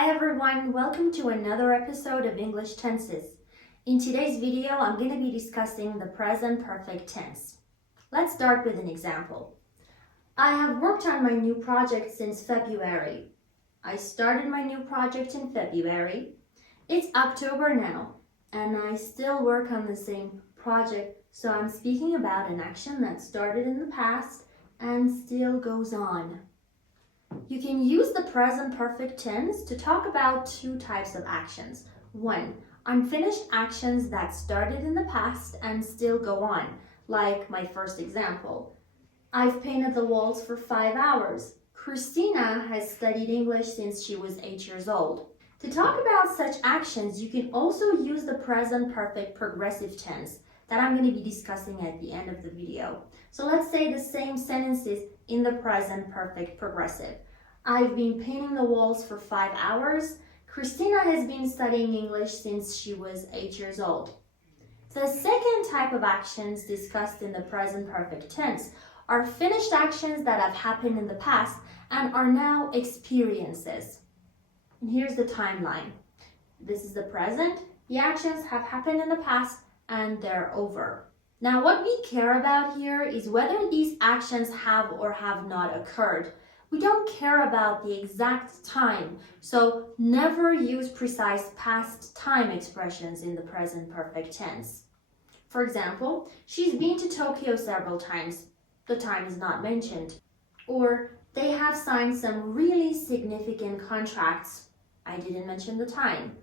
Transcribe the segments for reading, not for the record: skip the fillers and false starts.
Hi everyone, welcome to another episode of English Tenses. In today's video, I'm going to be discussing the present perfect tense. Let's start with an example. I have worked on my new project since February. I started my new project in February. It's October now, and I still work on the same project, so I'm speaking about an action that started in the past and still goes on. You can use the present perfect tense to talk about two types of actions. One, unfinished actions that started in the past and still go on, like my first example. I've painted the walls for 5 hours. Christina has studied English since she was 8 years old. To talk about such actions, you can also use the present perfect progressive tense that I'm going to be discussing at the end of the video. So let's say the same sentences in the present perfect progressive. I've been painting the walls for 5 hours. Christina has been studying English since she was 8 years old. The second type of actions discussed in the present perfect tense are finished actions that have happened in the past and are now experiences. And here's the timeline. This is the present. The actions have happened in the past and they're over. Now, what we care about here is whether these actions have or have not occurred. We don't care about the exact time, so never use precise past time expressions in the present perfect tense. For example, she's been to Tokyo several times. The time is not mentioned. Or they have signed some really significant contracts. I didn't mention the time.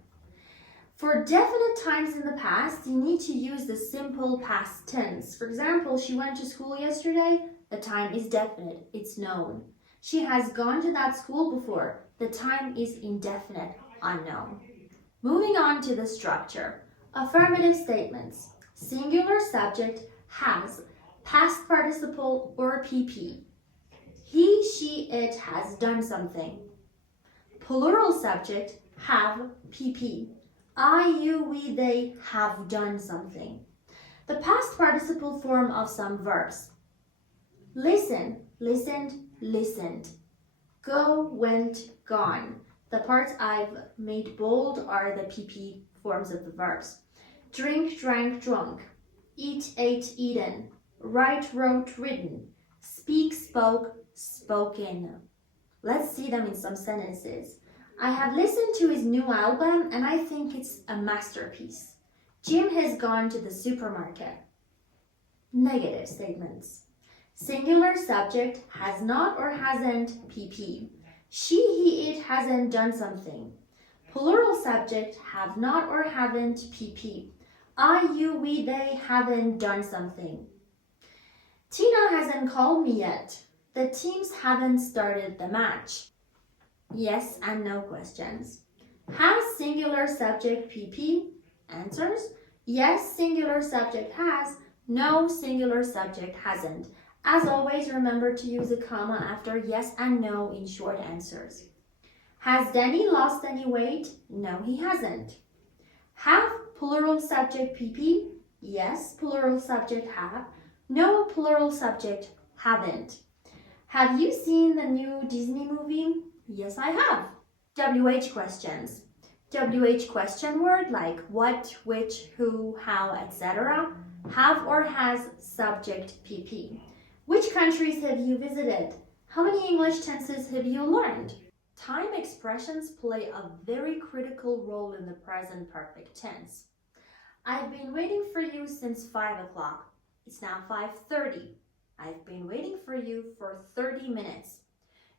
For definite times in the past, you need to use the simple past tense. For example, she went to school yesterday. The time is definite. It's known. She has gone to that school before. The time is indefinite, unknown. Moving on to the structure. Affirmative statements. Singular subject has past participle or PP. He, she, it has done something. Plural subject have PP. I, you, we, they have done something. The past participle form of some verbs. Listen, listened, listened. Go, went, gone. The parts I've made bold are the PP forms of the verbs. Drink, drank, drunk. Eat, ate, eaten. Write, wrote, written. Speak, spoke, spoken. Let's see them in some sentences. I have listened to his new album and I think it's a masterpiece. Jim has gone to the supermarket. Negative statements. Singular subject has not or hasn't PP. She, he, it hasn't done something. Plural subject have not or haven't PP. I, you, we, they haven't done something. Tina hasn't called me yet. The teams haven't started the match. Yes and no questions. Has singular subject PP? Answers. Yes, singular subject has. No, singular subject hasn't. As always, remember to use a comma after yes and no in short answers. Has Danny lost any weight? No, he hasn't. Have plural subject PP? Yes, plural subject have. No, plural subject haven't. Have you seen the new Disney movie? Yes, I have. WH questions. WH question word like what, which, who, how, etc. Have or has subject PP. Which countries have you visited? How many English tenses have you learned? Time expressions play a very critical role in the present perfect tense. I've been waiting for you since 5 o'clock. It's now 5:30. I've been waiting for you for 30 minutes.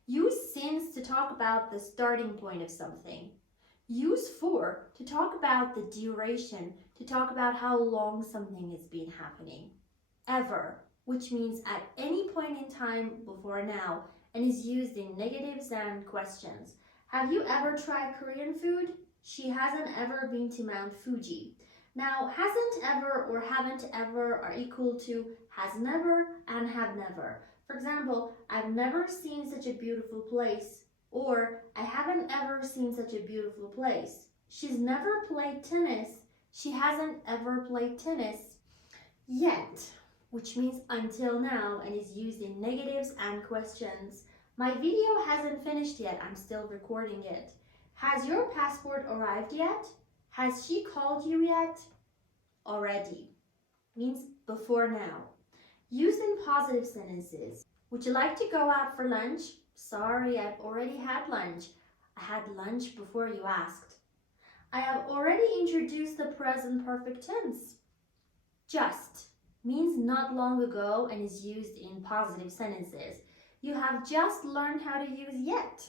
Use since to talk about the starting point of something. Use for to talk about the duration, to talk about how long something has been happening. Ever, which means at any point in time before now, and is used in negatives and questions. Have you ever tried Korean food? She hasn't ever been to Mount Fuji. Now, hasn't ever or haven't ever are equal to has never and have never. For example, I've never seen such a beautiful place, or I haven't ever seen such a beautiful place. She's never played tennis. She hasn't ever played tennis yet, which means until now and is used in negatives and questions. My video hasn't finished yet. I'm still recording it. Has your passport arrived yet? Has she called you yet? Already means before now. Used in positive sentences. Would you like to go out for lunch? Sorry, I've already had lunch. I had lunch before you asked. I have already introduced the present perfect tense. Just means not long ago and is used in positive sentences. You have just learned how to use yet.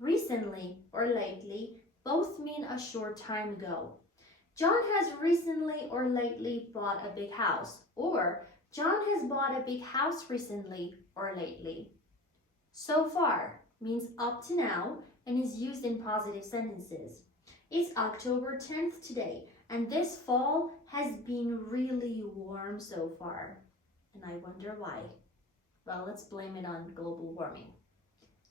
Recently or lately both mean a short time ago. John has recently or lately bought a big house, or John has bought a big house recently or lately. So far means up to now and is used in positive sentences. It's October 10th today, and this fall has been really warm so far. And I wonder why. Well, let's blame it on global warming.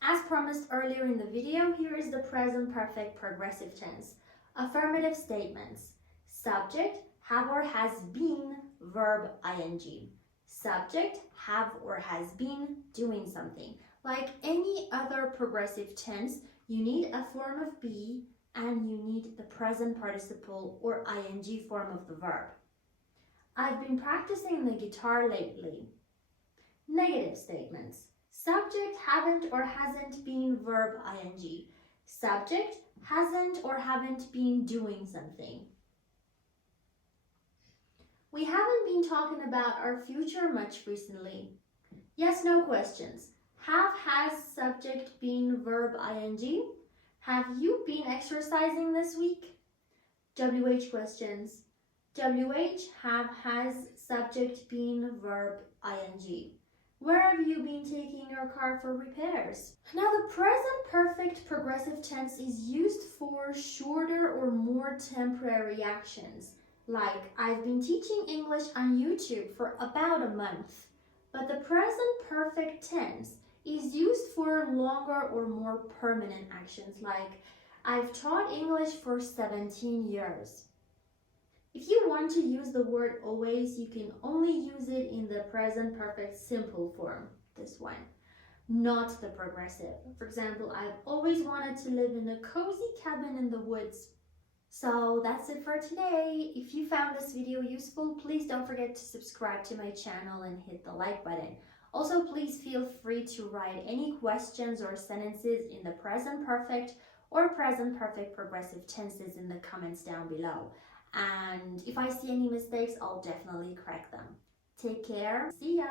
As promised earlier in the video, here is the present perfect progressive tense. Affirmative statements. Subject, have or has been, verb ing. Subject, have or has been doing something. Like any other progressive tense, you need a form of be and you need the present participle or ing form of the verb. I've been practicing the guitar lately. Negative statements. Subject, haven't or hasn't been, verb ing. Subject, hasn't or haven't been doing something. We haven't been talking about our future much recently. Yes, no questions. Have, has, subject, been, verb ing. Have you been exercising this week? WH questions. WH, have, has, subject, been, verb ing. Where have you been taking your car for repairs? Now, the present perfect progressive tense is used for shorter or more temporary actions. Like, I've been teaching English on YouTube for about a month. But the present perfect tense is used for longer or more permanent actions, like, I've taught English for 17 years. If you want to use the word always, you can only use it in the present perfect simple form, this one, not the progressive. For example, I've always wanted to live in a cozy cabin in the woods. So that's it for today. If you found this video useful, please don't forget to subscribe to my channel and hit the like button. Also, please feel free to write any questions or sentences in the present perfect or present perfect progressive tenses in the comments down below. And if I see any mistakes, I'll definitely correct them. Take care. See ya.